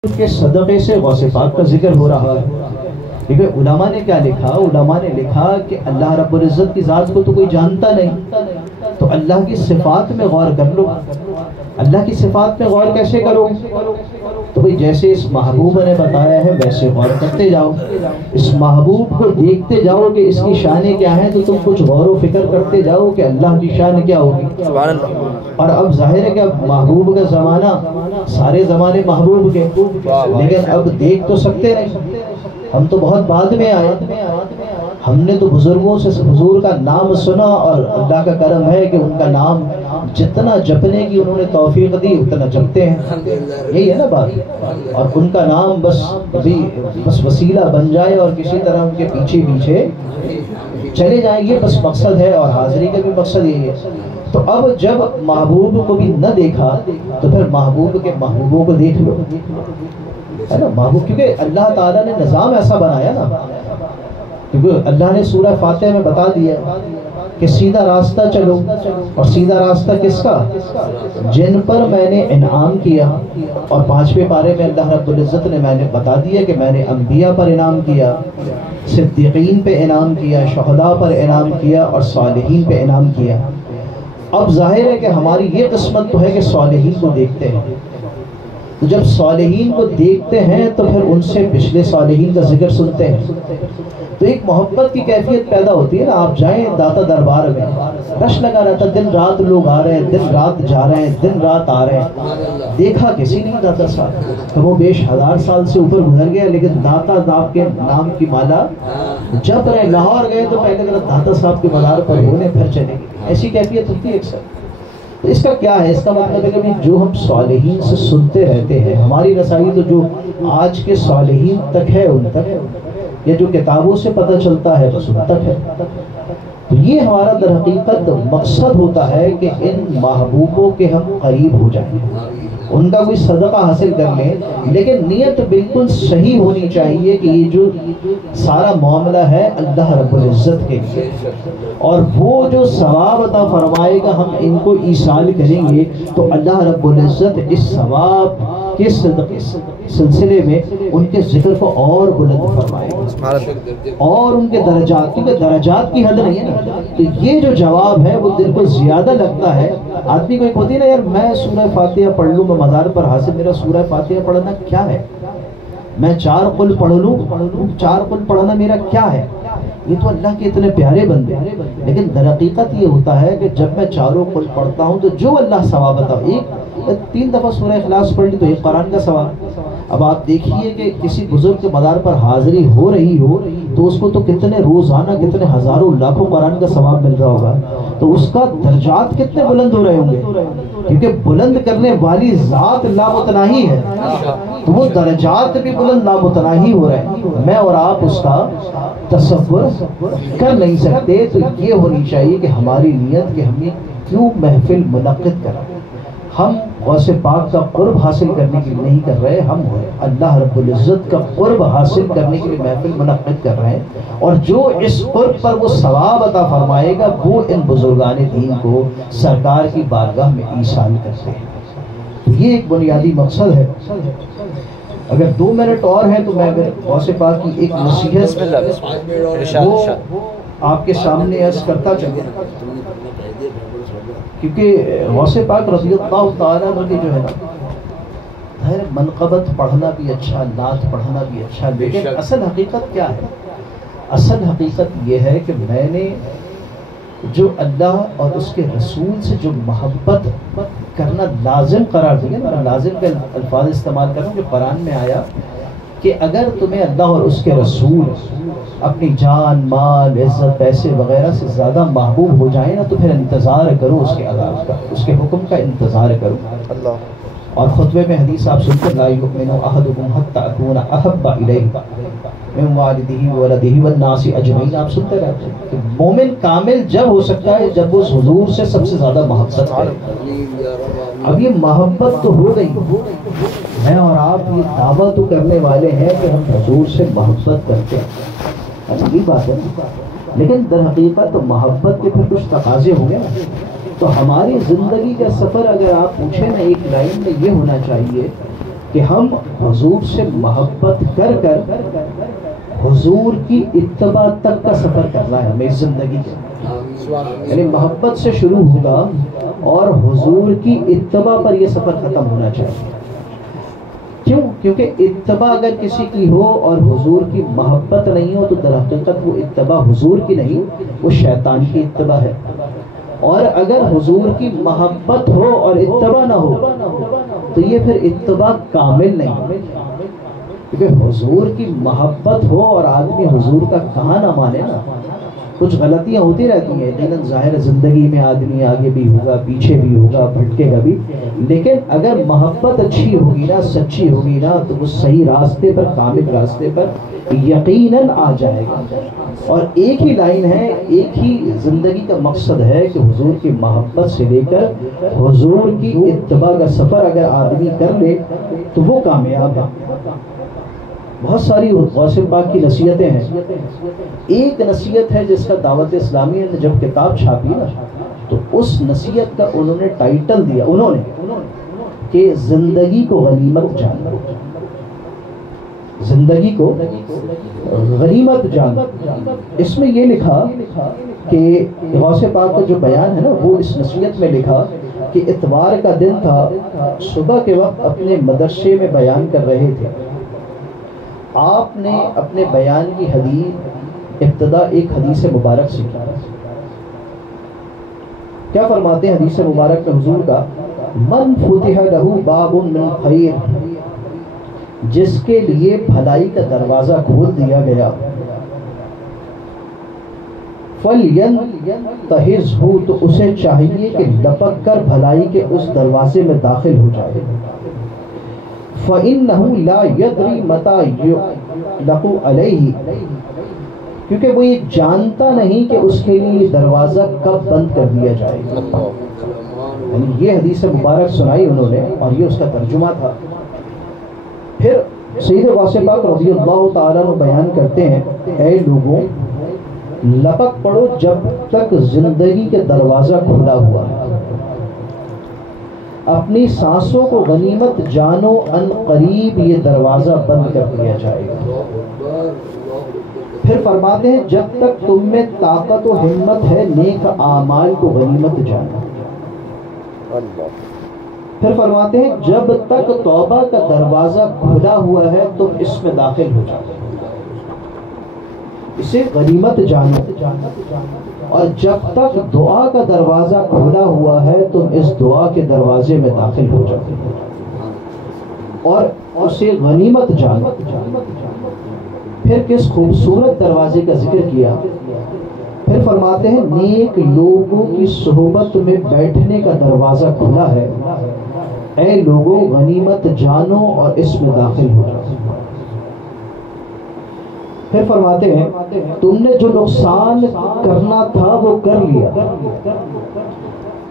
کے صدقے سے غوث پاک کا ذکر ہو رہا ہے۔ کیونکہ علماء نے کیا لکھا؟ علماء نے لکھا کہ اللہ رب العزت کی ذات کو تو کوئی جانتا نہیں، تو اللہ کی صفات میں غور کر لو۔ اللہ کی صفات میں غور کیسے کرو؟ تو بھئی جیسے اس محبوب نے بتایا ہے ویسے غور کرتے جاؤ، اس محبوب کو دیکھتے جاؤ کہ اس کی شانیں کیا ہیں، تو تم کچھ غور و فکر کرتے جاؤ کہ اللہ کی شان کیا ہوگی۔ سبحان اللہ۔ اور اب ظاہر ہے کہ اب محبوب کا زمانہ، سارے زمانے محبوب کے، لیکن اب دیکھ تو سکتے نہیں، ہم تو بہت بعد میں آئے، ہم نے تو بزرگوں سے حضور کا نام سنا، اور اللہ کا کرم ہے کہ ان کا نام جتنا جپنے کی انہوں نے توفیق دی اتنا جپتے ہیں، یہی ہے نا بات۔ اور ان کا نام بس وسیلہ بن جائے اور کسی طرح ان کے پیچھے پیچھے چلے جائیں گے، بس مقصد ہے، اور حاضری کا بھی مقصد یہی ہے۔ تو اب جب محبوب کو بھی نہ دیکھا تو پھر محبوب کے محبوبوں کو دیکھ لو، ہے نا محبوب، کیونکہ اللہ تعالیٰ نے نظام ایسا بنایا نا، کیونکہ اللہ نے سورہ فاتحہ میں بتا دیا کہ سیدھا راستہ چلو، اور سیدھا راستہ کس کا؟ جن پر میں نے انعام کیا، اور 5ویں پارے میں اللہ رب العزت نے میں نے بتا دیا کہ میں نے انبیاء پر انعام کیا، صدیقین پہ انعام کیا، شہداء پر انعام کیا، اور صالحین پہ انعام کیا۔ اب ظاہر ہے کہ ہماری یہ قسمت تو ہے کہ صالحین کو دیکھتے ہیں، تو جب صالحین کو دیکھتے ہیں تو پھر ان سے پچھلے صالحین کا ذکر سنتے ہیں، تو ایک محبت کی کیفیت پیدا ہوتی ہے نا۔ آپ جائیں داتا دربار میں، رش لگا رہتا، دن رات لوگ آ رہے ہیں، دن رات جا رہے ہیں، دن رات آ رہے ہیں، دیکھا کسی نہیں داتا صاحب، وہ بیش 1000 سال سے اوپر گزر گیا، لیکن داتا صاحب کے نام کی مالا جب رہے۔ لاہور گئے تو پہلے داتا صاحب کے مزار پر ہونے، پھر چلے گئے، ایسی کیفیت ہوتی ہے اکثر۔ تو اس کا کیا ہے؟ اس کا مطلب ہے کہ جو ہم صالحین سے سنتے رہتے ہیں، ہماری رسائی تو جو آج کے صالحین تک ہے ان تک ہے، یا جو کتابوں سے پتہ چلتا ہے بس ان تک ہے۔ تو یہ ہمارا در حقیقت مقصد ہوتا ہے کہ ان محبوبوں کے ہم قریب ہو جائیں، ان کا کوئی صدقہ حاصل کر لیں، لیکن نیت بالکل صحیح ہونی چاہیے کہ یہ جو سارا معاملہ ہے اللہ رب العزت کے لیے، اور وہ جو ثواب عطا فرمائے گا ہم ان کو ایصال کریں گے تو اللہ رب العزت اس ثواب کے سلسلے میں ان کے ذکر کو اور بلند فرمائے گا، اور ان کے درجات، کیونکہ درجات کی حد نہیں ہے نا۔ تو یہ جو جواب ہے وہ دل کو زیادہ لگتا ہے۔ آدمی کو ایک ہوتی ہے نا، یار میں سورہ فاتحہ پڑھ لوں، میں مزار پر حاصل، میرا سورہ فاتحہ پڑھنا کیا ہے، میں 4 قل پڑھ لوں، 4 قل پڑھنا میرا کیا ہے، یہ تو اللہ کے اتنے پیارے بندے ہیں۔ لیکن در حقیقت یہ ہوتا ہے کہ جب میں 4 قل پڑھتا ہوں تو جو اللہ ثواب عطا، 3 دفعہ سورہ اخلاص پڑھ لی تو ایک قرآن کا ثواب۔ اب آپ دیکھیے کہ کسی بزرگ کے مزار پر حاضری ہو رہی ہو تو اس کو تو کتنے روزانہ کتنے ہزاروں لاکھوں قرآن کا ثواب مل رہا ہوگا، تو اس کا درجات کتنے بلند ہو رہے ہوں گے، کیونکہ بلند کرنے والی ذات لامتناہی ہے، تو وہ درجات بھی بلند لامتناہی ہو رہے ہیں، میں اور آپ اس کا تصور کر نہیں سکتے۔ تو یہ ہونی چاہیے کہ ہماری نیت کہ ہم کیوں محفل منعقد کریں، ہم غوث پاک کا قرب حاصل کرنے کے لیے نہیں کر رہے، ہم اللہ رب العزت کا قرب حاصل کرنے کے لیے محفل منعقد کر رہے ہیں، اور جو اس قرب پر وہ ثواب عطا فرمائے گا وہ ان بزرگان دین کو سرکار کی بارگاہ میں ایصال کرتے ہیں۔ تو یہ ایک بنیادی مقصد ہے۔ اگر 2 منٹ اور ہیں تو میں اگر غوث پاک کی ایک نصیحت وہ آپ کے سامنے عرض کرتا چلوں، کیونکہ غوث پاک رضی اللہ تعالیٰ عنہ کی جو ہے نا، منقبت پڑھنا بھی اچھا، نعت پڑھنا بھی اچھا، لیکن اصل حقیقت کیا ہے؟ اصل حقیقت یہ ہے کہ میں نے جو اللہ اور اس کے رسول سے جو محبت کرنا لازم قرار دیا، میں لازم کے الفاظ استعمال کر رہا ہوں جو قرآن میں آیا کہ اگر تمہیں اللہ اور اس کے رسول اپنی جان، مال، عزت، پیسے وغیرہ سے زیادہ محبوب ہو جائیں نا تو پھر انتظار کرو اس کے عذاب کا، اس کے حکم کا انتظار کرو۔ اللہ اور خطبے میں حدیث آپ سنتے، لا یؤمن احدکم حتی اکون احب الیہ من والدہ وولدہ والناس اجمعین، آپ سنتے رہتے ہیں کہ مومن کامل جب ہو سکتا ہے جب وہ حضور سے سب سے زیادہ محبت کرے۔ اب یہ محبت تو ہو گئی، میں اور آپ یہ دعویٰ تو کرنے والے ہیں کہ ہم حضور سے محبت کرتے ہیں، اچھی بات ہے، لیکن در حقیقت محبت کے پھر کچھ تقاضے ہوں گے نا۔ تو ہماری زندگی کا سفر اگر آپ پوچھیں نا ایک لائن میں یہ ہونا چاہیے کہ ہم حضور سے محبت کر کر حضور کی اتباع تک کا سفر کرنا ہے ہمیں زندگی کا، یعنی محبت سے شروع ہوگا اور حضور کی اتباع پر یہ سفر ختم ہونا چاہیے۔ کیوں؟ کیونکہ اتباع اگر کسی کی ہو اور حضور کی محبت نہیں ہو تو در حقیقت وہ اتباع حضور کی نہیں، وہ شیطان کی اتباع ہے۔ اور اگر حضور کی محبت ہو اور اتباع نہ ہو تو یہ پھر اتباع کامل نہیں، کیونکہ حضور کی محبت ہو اور آدمی حضور کا کہا نہ مانے نا کچھ غلطیاں ہوتی رہتی ہیں، یقیناً ظاہر زندگی میں آدمی آگے بھی ہوگا، پیچھے بھی ہوگا، بھٹکے گا بھی، لیکن اگر محبت اچھی ہوگی نا، سچی ہوگی نا، تو وہ صحیح راستے پر، کامل راستے پر یقیناً آ جائے گا۔ اور ایک ہی لائن ہے، ایک ہی زندگی کا مقصد ہے کہ حضور کی محبت سے لے کر حضور کی اتباع کا سفر اگر آدمی کر لے تو وہ کامیاب ہے۔ بہت ساری غوث پاک کی نصیحتیں ہیں، ایک نصیحت ہے جس کا دعوت اسلامی نے جب کتاب چھاپی نا تو اس نصیحت کا انہوں نے ٹائٹل دیا، انہوں نے کہ زندگی کو غنیمت جان، زندگی کو غنیمت جان۔ اس میں یہ لکھا کہ غوث پاک کا جو بیان ہے نا، وہ اس نصیحت میں لکھا کہ اتوار کا دن تھا، صبح کے وقت اپنے مدرسے میں بیان کر رہے تھے، آپ نے اپنے بیان کی حدیث ابتدا ایک حدیث مبارک سے کی۔ کیا فرماتے ہیں حدیث مبارک میں حضور کا؟ من فتح لہ باب من خیر، جس کے لیے بھلائی کا دروازہ کھول دیا گیا، فَلْيَنْتَحِزْهُ، تو اسے چاہیے کہ لپک کر بھلائی کے اس دروازے میں داخل ہو جائے، فَإِنَّهُ لَا يَدْرِي مَتَى يُغْلَقُ عَلَيْهِ، کیونکہ وہ یہ جانتا نہیں کہ اس کے لیے یہ دروازہ کب بند کر دیا جائے گا۔ یعنی یہ حدیث مبارک سنائی انہوں نے اور یہ اس کا ترجمہ تھا۔ پھر سید غوث پاک رضی اللہ تعالیٰ عنہ بیان کرتے ہیں، اے لوگوں لپک پڑو جب تک زندگی کے دروازہ کھلا ہوا ہے، اپنی سانسوں کو غنیمت جانو، ان قریب یہ دروازہ بند کر دیا جائے گا۔ پھر فرماتے ہیں جب تک تم میں طاقت و ہمت ہے نیک اعمال کو غنیمت جانو۔ پھر فرماتے ہیں جب تک توبہ کا دروازہ کھلا ہوا ہے تم اس میں داخل ہو جاؤ، اسے غنیمت جانو، اور جب تک دعا کا دروازہ کھلا ہوا ہے تم اس دعا کے دروازے میں داخل ہو جاؤ اور اسے غنیمت جانو۔ پھر کس خوبصورت دروازے کا ذکر کیا، پھر فرماتے ہیں نیک لوگوں کی صحبت میں بیٹھنے کا دروازہ کھلا ہے، اے لوگوں غنیمت جانو اور اس میں داخل ہو جاؤ۔ پھر فرماتے ہیں تم نے جو نقصان کرنا تھا وہ کر لیا،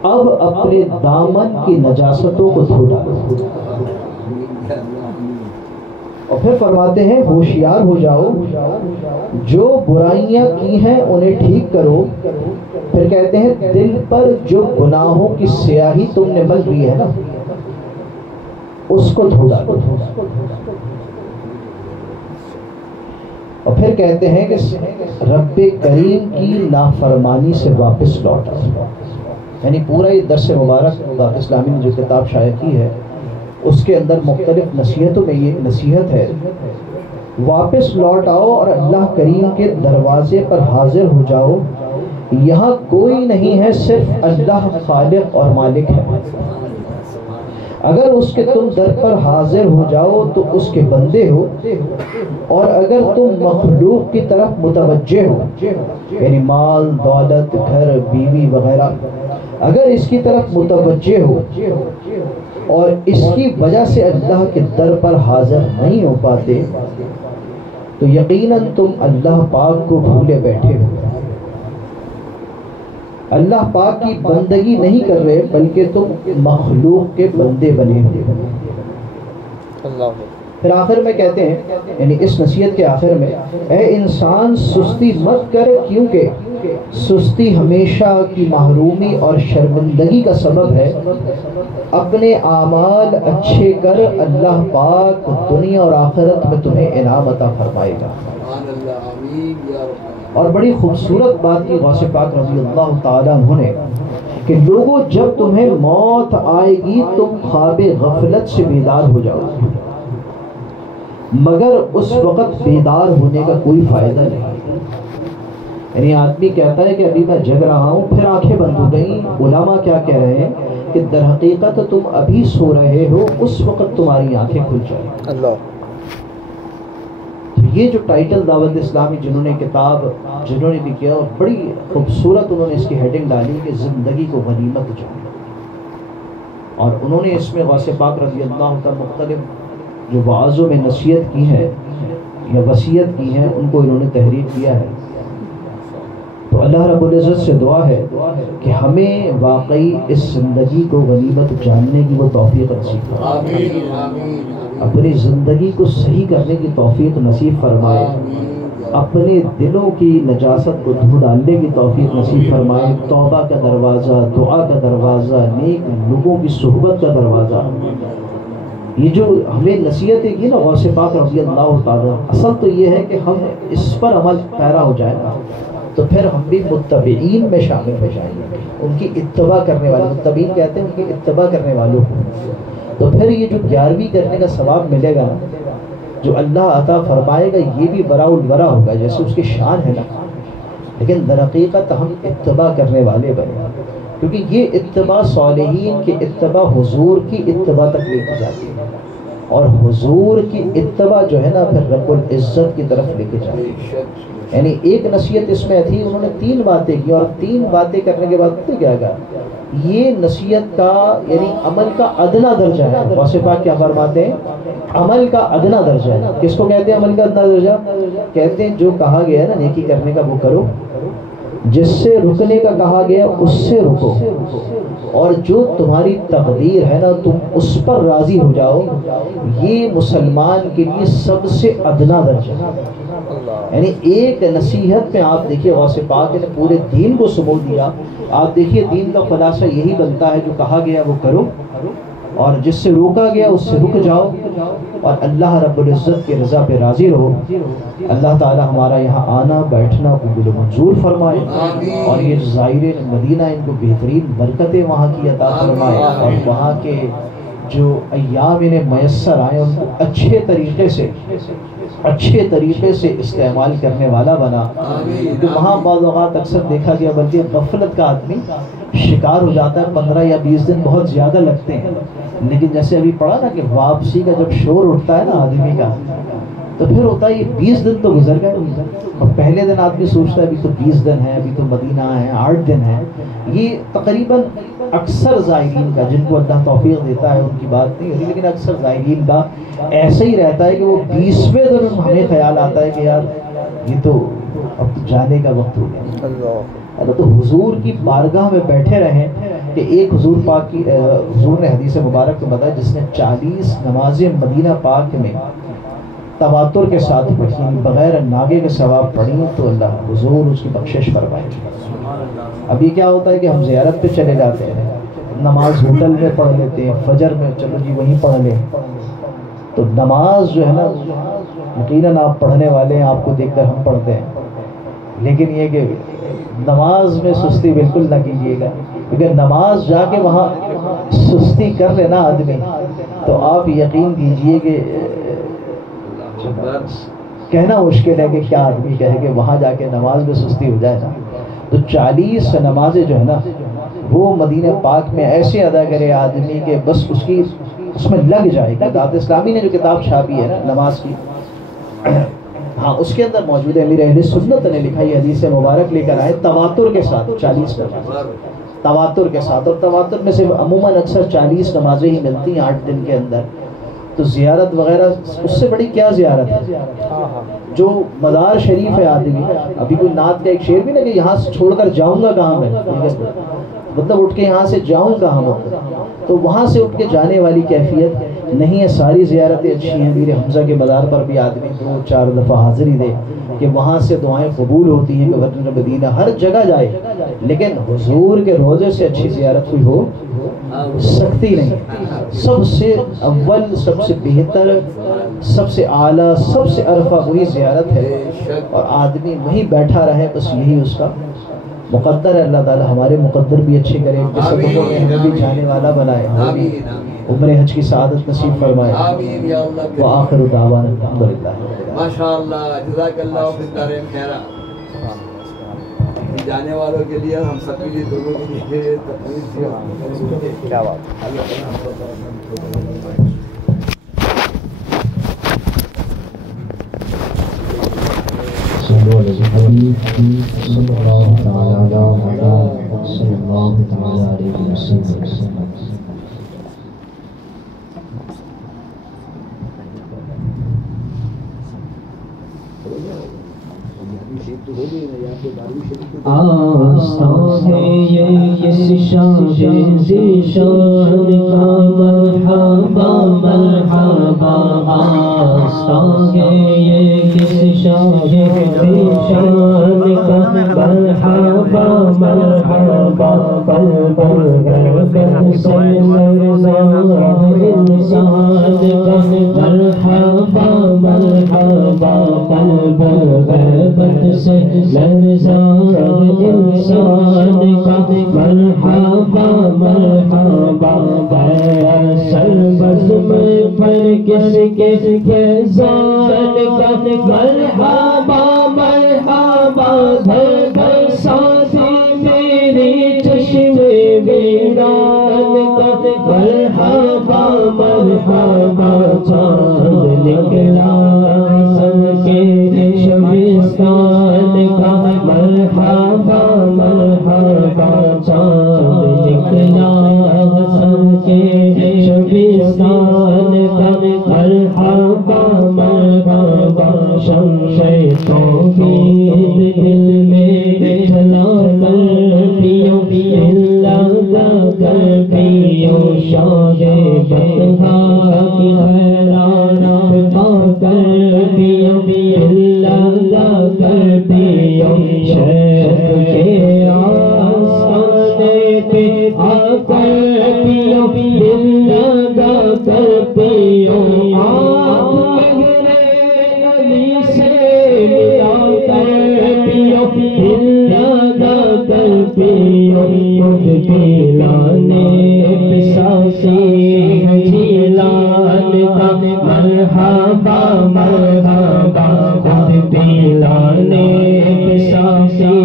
اب اپنے دامن کی نجاستوں کو دھو ڈالو۔ اور پھر فرماتے ہیں ہوشیار ہو جاؤ، جو برائیاں کی ہیں انہیں ٹھیک کرو۔ پھر کہتے ہیں دل پر جو گناہوں کی سیاہی تم نے مل لی ہے نا اس کو دھو ڈالو۔ اور پھر کہتے ہیں کہ رب کریم کی نافرمانی سے واپس لوٹا۔ یعنی پورا یہ درس مبارک دعوت اسلامی نے جو کتاب شائع کی ہے اس کے اندر مختلف نصیحتوں میں یہ نصیحت ہے، واپس لوٹ آؤ اور اللہ کریم کے دروازے پر حاضر ہو جاؤ، یہاں کوئی نہیں ہے صرف اللہ خالق اور مالک ہے، اگر اس کے تم در پر حاضر ہو جاؤ تو اس کے بندے ہو، اور اگر تم مخلوق کی طرف متوجہ ہو یعنی مال دولت گھر بیوی وغیرہ اگر اس کی طرف متوجہ ہو اور اس کی وجہ سے اللہ کے در پر حاضر نہیں ہو پاتے تو یقیناً تم اللہ پاک کو بھولے بیٹھے ہو، اللہ پاک کی بندگی نہیں کر رہے بلکہ تم مخلوق کے بندے بنے ہوئے۔ پھر آخر میں کہتے ہیں یعنی اس نصیحت کے آخر میں، اے انسان سستی مت کر، کیونکہ سستی ہمیشہ کی محرومی اور شرمندگی کا سبب ہے، اپنے اعمال اچھے کر، اللہ پاک دنیا اور آخرت میں تمہیں انعام عطا فرمائے گا۔ اور بڑی خوبصورت بات کی غوث پاک رضی اللہ تعالیٰ عنہ نے کہ لوگوں جب تمہیں موت آئے گی تم خواب غفلت سے بیدار ہو جاؤ گے، مگر اس وقت بیدار ہونے کا کوئی فائدہ نہیں۔ یعنی آدمی کہتا ہے کہ ابھی میں جگ رہا ہوں، پھر آنکھیں بند ہو گئیں۔ علماء کیا کہہ رہے ہیں کہ در حقیقت تم ابھی سو رہے ہو، اس وقت تمہاری آنکھیں کھل جائیں۔ اللہ یہ جو ٹائٹل دعوت اسلامی جنہوں نے کتاب جنہوں نے بھی کیا، اور بڑی خوبصورت انہوں نے اس کی ہیڈنگ ڈالی کہ زندگی کو غنیمت جانو، اور انہوں نے اس میں غوث پاک رضی اللہ کا مختلف جو وعظوں میں نصیحت کی ہے یا وصیت کی ہے ان کو انہوں نے تحریر کیا ہے۔ تو اللہ رب العزت سے دعا ہے کہ ہمیں واقعی اس زندگی کو غنیمت جاننے کی وہ توفیق نصیب فرمائے، اپنی زندگی کو صحیح کرنے کی توفیق نصیب فرمائے، اپنے دلوں کی نجاست کو دھو ڈالنے کی توفیق نصیب فرمائے، توبہ کا دروازہ، دعا کا دروازہ، نیک لوگوں کی صحبت کا دروازہ، یہ جو ہمیں نصیحتیں کی نا غوث پاک رضی اللہ تعالیٰ، اصل تو یہ ہے کہ ہم اس پر عمل پیرا ہو جائے نا تو پھر ہم بھی متبعین میں شامل ہو جائیں گے، ان کی اتباع کرنے والے، متبعین کہتے ہیں ان کی اتباع کرنے والوں کو، تو پھر یہ جو 11ویں کرنے کا ثواب ملے گا نا جو اللہ عطا فرمائے گا یہ بھی براء الورا ہوگا جیسے اس کی شان ہے نا، لیکن در حقیقت ہم اتباع کرنے والے بنے، کیونکہ یہ اتباع صالحین کی اتباع حضور کی اتباع تک لے کے جاتی ہے، اور حضور کی اتباع جو ہے نا پھر رب العزت کی طرف لے کے جاتی ہے۔ یعنی ایک نصیحت اس میں تھی، انہوں نے 3 باتیں کی، اور 3 باتیں کرنے کے بعد پتہ کیا کہا، یہ نصیحت کا یعنی عمل کا ادنا درجہ ہے۔ غوث پاک کیا فرماتے ہیں؟ عمل کا ادنا درجہ ہے۔ کس کو کہتے ہیں عمل کا ادنا درجہ؟ کہتے ہیں جو کہا گیا ہے نا نیکی کرنے کا وہ کرو، جس سے رکنے کا کہا گیا اس سے رکو، اور جو تمہاری تقدیر ہے نا تم اس پر راضی ہو جاؤ، یہ مسلمان کے لیے سب سے ادنا درجہ ہے۔ یعنی ایک نصیحت میں آپ دیکھیے غوث پاک نے پورے دین کو سمو دیا۔ آپ دیکھیے دین کا خلاصہ یہی بنتا ہے جو کہا گیا وہ کرو، اور جس سے روکا گیا اس سے رک جاؤ، اور اللہ رب العزت کی رضا پہ راضی رہو۔ اللہ تعالی ہمارا یہاں آنا بیٹھنا قبول و منظور فرمائے، اور یہ زائرین مدینہ ان کو بہترین برکتیں وہاں کی عطا فرمائے، اور وہاں کے جو ایام انہیں میسر آئے ان کو اچھے طریقے سے استعمال کرنے والا بنا، کیونکہ وہاں بعض اوقات اکثر دیکھا گیا بلکہ غفلت کا آدمی شکار ہو جاتا ہے، 15 یا 20 دن بہت زیادہ لگتے ہیں، لیکن جیسے ابھی پڑھا نا کہ واپسی کا جب شور اٹھتا ہے نا آدمی کا تو پھر ہوتا ہے یہ 20 دن تو گزر گئے، اور پہلے دن آدمی سوچتا ہے ابھی تو 20 دن ہے، ابھی تو مدینہ ہے 8 دن ہے۔ یہ تقریباً اکثر زائرین کا جن کو اللہ توفیق دیتا ہے ان کی بات نہیں ہوتی، لیکن اکثر زائرین کا ایسے ہی رہتا ہے کہ وہ 20ویں دن ہمیں خیال آتا ہے کہ یار یہ تو اب تو جانے کا وقت ہو گیا۔ اللہ تو حضور کی بارگاہ میں بیٹھے رہیں کہ ایک حضور پاک کی حضور نے حدیث مبارک میں بتایا جس نے 40 نمازیں مدینہ پاک میں تواتر کے ساتھ پڑھی بغیر ناگے کے ثواب پڑھی تو اللہ حضور اس کی بخشش فرمائے۔ ابھی کیا ہوتا ہے کہ ہم زیارت پہ چلے جاتے ہیں، نماز ہوٹل میں پڑھ لیتے ہیں، فجر میں چلو جی وہیں پڑھ لیں، تو نماز جو ہے نا یقیناً آپ پڑھنے والے ہیں، آپ کو دیکھ کر ہم پڑھتے ہیں، لیکن یہ کہ نماز میں سستی بالکل نہ کیجیے گا، کیونکہ نماز جا کے وہاں سستی کر لینا آدمی تو آپ یقین کیجئے کہ کہنا مشکل ہے کہ کیا آدمی کہے کہ وہاں جا کے نماز میں سستی ہو جائے نا۔ تو 40 نمازیں جو ہے نا وہ مدینہ پاک میں ایسے ادا کرے آدمی کہ بس اس میں لگ جائے گا۔ دعوت اسلامی نے جو کتاب چھاپی ہے نا نماز کی، ہاں اس کے اندر موجود ہے، امیر اہل سنت نے لکھا یہ حدیث مبارک لے کر آئے تواتر کے ساتھ 40 نماز تواتر کے ساتھ، اور تواتر میں سے عموماً اکثر 40 نمازیں ہی ملتی ہیں 8 دن کے اندر۔ تو زیارت وغیرہ اس سے بڑی کیا زیارت ہے، جو مزار شریف ہے آدمی، ابھی کوئی نعت کا ایک شعر بھی نا کہ یہاں سے چھوڑ کر جاؤں گا کہاں میں، مطلب اٹھ کے یہاں سے جاؤں کہاں، مطلب تو وہاں سے اٹھ کے جانے والی کیفیت نہیں ہے۔ ساری زیارتیں اچھی ہیں، میر حمزہ کے مزار پر بھی آدمی 2-4 دفعہ حاضری دے کہ وہاں سے دعائیں قبول ہوتی ہیں، کہ مدینہ ہر جگہ جائے، لیکن حضور کے روضے سے اچھی زیارت کوئی ہو سکتی نہیں۔ سب سے اول، سب سے بہتر، سب سے اعلیٰ، سب سے عرفہ وہی زیارت ہے، اور آدمی وہیں بیٹھا رہے، بس یہی اس کا مقدر ہے۔ اللہ تعالی ہمارے مقدر بھی اچھے کرے، سبقوں میں ہمیں بھی جانے والا بنائے، عمر حج کی سعادت نصیب فرمائے۔ وآخر دعوانا الحمدللہ۔ ماشاءاللہ، جزاک اللہ فی الدارین خیرہ۔ جانے والوں کے لیے ہم سب کے لیے دونوں کے لیے تقریر کیا بات۔ حبیب صلی اللہ تعالی علیہ وسلم. آستان یہ کس شان ذیشان کا مرحبا مرحبا. آستان یہ کس شان ذیشان کا مرحبا مرحبا. قلب غربت سے لرزا انسان کا مرحبا مرحبا. قلب غربت سے لرزا انسان کا مرحبا مرحبا. سربز میں پر کس کے زان کا مرحبا مرحبا. گھر گھر ساتھی میری چشم ویران کا مرحبا مرحبا. چاند نکلا سن کے شبستان کا مرحبا مرحبا. چاند نکلا سن کے شبستان کا مرحبا مرحبا. شمشِ توحید دل میں جلا کر پیو دل لگا کر پیو. شاہ بطحا کی حیران پا کر پیو دل لگا کر پیو. شیخ کے آستانے پہ آ کر پیو دل لگا کر پیو. آپ مہرِ علی سے ملا کر پیو دل لگا کر پیو. خود پیلانے پساسی جیلان کا مرحبا مرحبا. خود پیلانے پساسی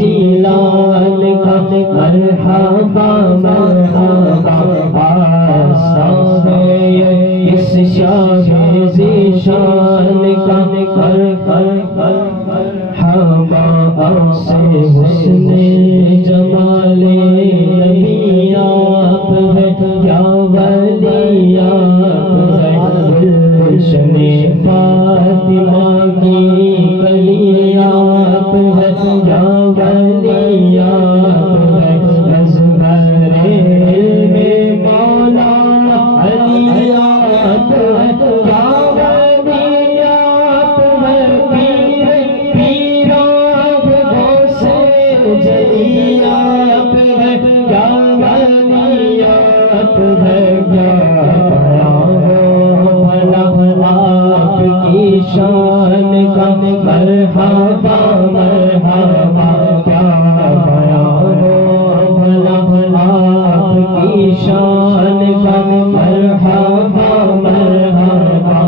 جیلان کا مرحبا مرحبا. آستان یہ کس شان ذیشان کا مرحبا. سے حسن جمال نبی آپ ہے یا ولی آپ ہے. گلشن فاطمہ کی کلی آپ ہے یا ولی آپ ہے. ازہر علم مولانا علی آپ ہے یا ولی آپ ہے. پیر جلی آپ ہے یا ولی آپ ہے. بھلا آپ کی شان کا مرحبا مرحبا. کیا بیان ہو بھلا آپ کی شان کا مرحبا مرحبا.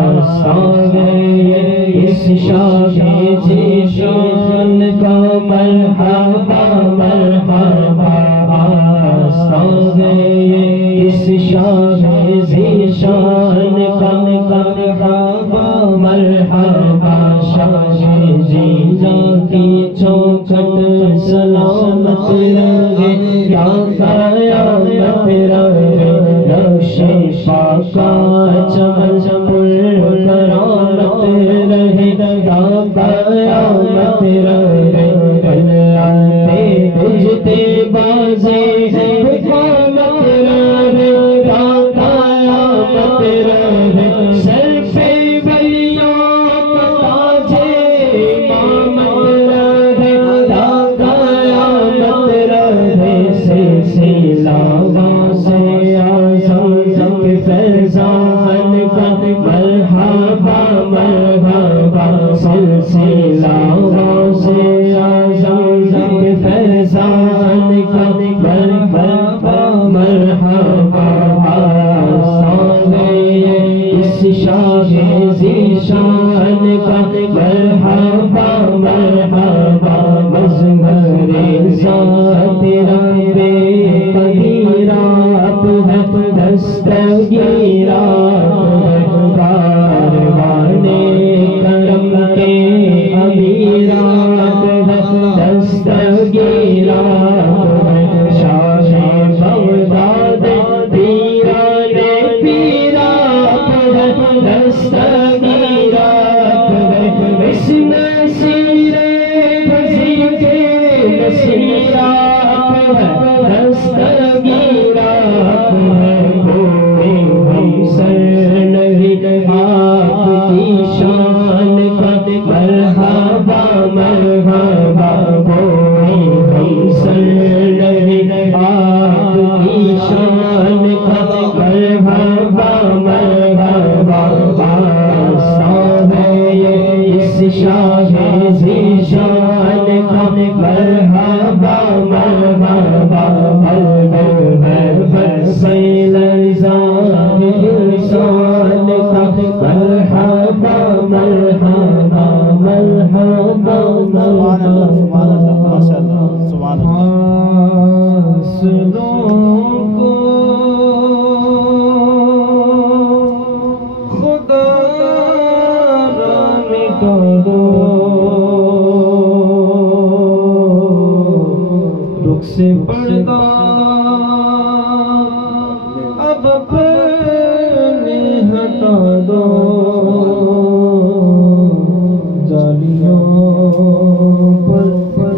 آستان یہ اس شان ذیشان کا مرحبا مرحبا. آستان یہ اس شان ذیشان کا مرحبا مرحبا. شان زینا کی چوکھٹ سلامت رہے یا قیامت رہے. نقش پاکا چمن پر کرامت رہے یا قیامت رہے. کلاتے بجتے بازے حکامت رہے یا قیامت رہے. سر پہ ولیوں کا تاج امامت رہے یا قیامت رہے. سلسلہ غوثِ اعظم کے فیضان کا مرحبا مرحبا. سلسلہ غوثِ اعظم کے فیضان کا مرحبا مرحبا. آستان یہ اس شان ذیشان کا مرحبا مرحبا. مظہر ذات رب قدیر آپ ہے. دستگیر آپ ہے. کاروانے کرم کے ابھی جالیوں پر